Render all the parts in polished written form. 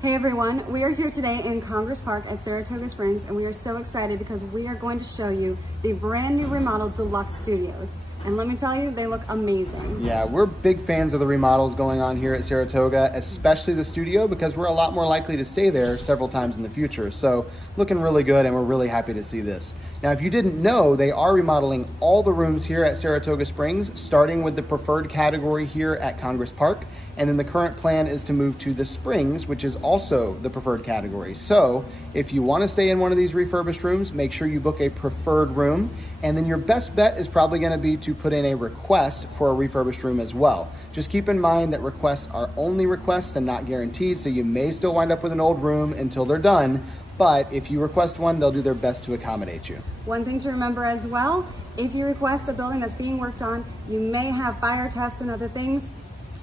Hey everyone, we are here today in Congress Park at Saratoga Springs, and we are so excited because we are going to show you the brand new Remodeled Deluxe studios. And let me tell you, they look amazing. Yeah, we're big fans of the remodels going on here at Saratoga, especially the studio, because we're a lot more likely to stay there several times in the future. So looking really good, and we're really happy to see this. Now, if you didn't know, they are remodeling all the rooms here at Saratoga Springs, starting with the preferred category here at Congress Park. And then the current plan is to move to the Springs, which is also the preferred category. So if you want to stay in one of these refurbished rooms, make sure you book a preferred room. And then your best bet is probably going to be to put in a request for a refurbished room as well. Just keep in mind that requests are only requests and not guaranteed, so you may still wind up with an old room until they're done. But if you request one, they'll do their best to accommodate you. One thing to remember as well, if you request a building that's being worked on, you may have fire tests and other things.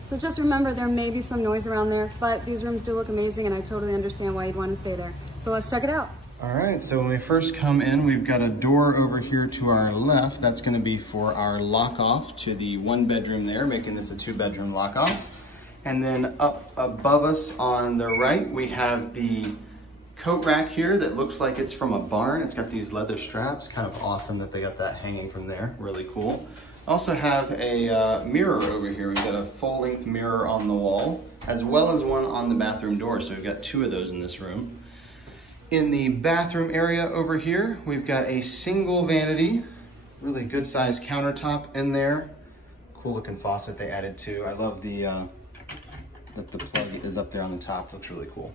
So just remember, there may be some noise around there, but these rooms do look amazing, and I totally understand why you'd want to stay there. So let's check it out. All right, so when we first come in, we've got a door over here to our left. That's going to be for our lock off to the one bedroom there, making this a 2-bedroom lock off. And then up above us on the right, we have the coat rack here that looks like it's from a barn. It's got these leather straps. Kind of awesome that they got that hanging from there. Really cool. Also have a mirror over here. We've got a full-length mirror on the wall, as well as one on the bathroom door. So we've got 2 of those in this room. In the bathroom area over here, we've got a single vanity, really good sized countertop in there. Cool looking faucet they added too. I love that the plug is up there on the top. Looks really cool.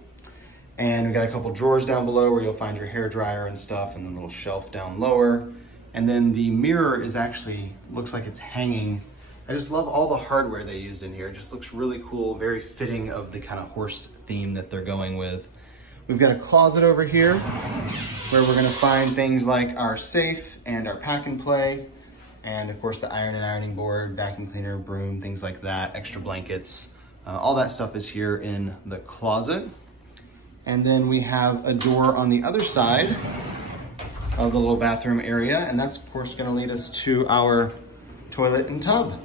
And we've got a couple drawers down below where you'll find your hair dryer and stuff, and then a little shelf down lower. And then the mirror is actually, looks like it's hanging. I just love all the hardware they used in here. It just looks really cool, very fitting of the kind of horse theme that they're going with. We've got a closet over here where we're gonna find things like our safe and our pack and play. And of course the iron and ironing board, vacuum cleaner, broom, things like that, extra blankets. All that stuff is here in the closet. And then we have a door on the other side of the little bathroom area, and that's of course going to lead us to our toilet and tub.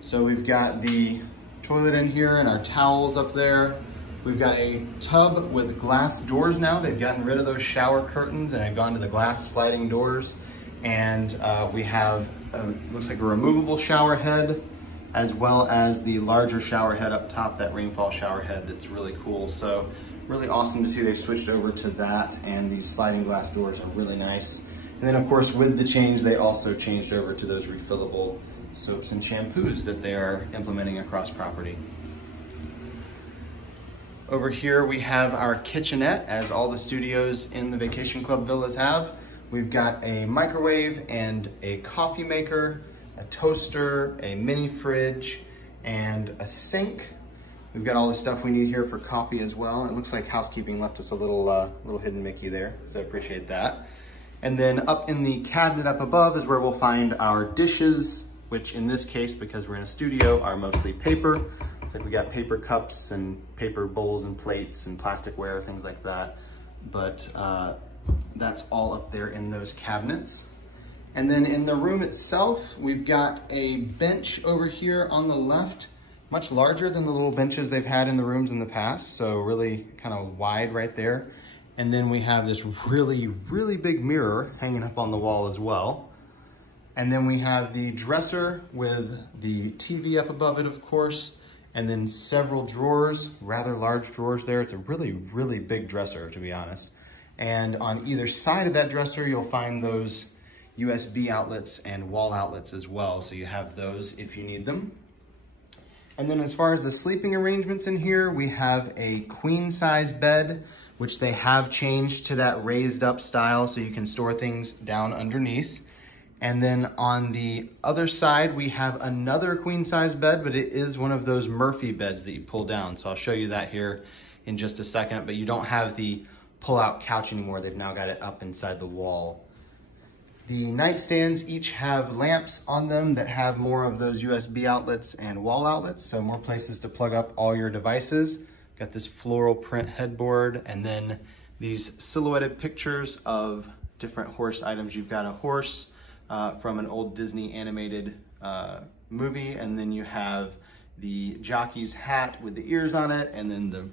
So we've got the toilet in here and our towels up there. We've got a tub with glass doors now. They've gotten rid of those shower curtains and have gone to the glass sliding doors. And we have, looks like a removable shower head, as well as the larger shower head up top, that rainfall shower head that's really cool. So really awesome to see they've switched over to that, and these sliding glass doors are really nice. And then of course with the change, they also changed over to those refillable soaps and shampoos that they are implementing across property. Over here we have our kitchenette, as all the studios in the Vacation Club villas have. We've got a microwave and a coffee maker, a toaster, a mini fridge, and a sink. We've got all the stuff we need here for coffee as well. It looks like housekeeping left us a little hidden Mickey there, so I appreciate that. And then up in the cabinet up above is where we'll find our dishes, which in this case, because we're in a studio, are mostly paper. Looks like we got paper cups and paper bowls and plates and plasticware, things like that. But that's all up there in those cabinets. And then in the room itself, we've got a bench over here on the left, much larger than the little benches they've had in the rooms in the past. So really kind of wide right there. And then we have this really, really big mirror hanging up on the wall as well. And then we have the dresser with the TV up above it, of course, and then several drawers, rather large drawers there. It's a really, really big dresser, to be honest. And on either side of that dresser, you'll find those USB outlets and wall outlets as well. So you have those if you need them. And then as far as the sleeping arrangements in here, we have a queen size bed, which they have changed to that raised up style so you can store things down underneath. And then on the other side, we have another queen size bed, but it is one of those Murphy beds that you pull down. So I'll show you that here in just a second, but you don't have the pull out couch anymore. They've now got it up inside the wall. The nightstands each have lamps on them that have more of those USB outlets and wall outlets, so more places to plug up all your devices. Got this floral print headboard, and then these silhouetted pictures of different horse items. You've got a horse from an old Disney animated movie, and then you have the jockey's hat with the ears on it, and then the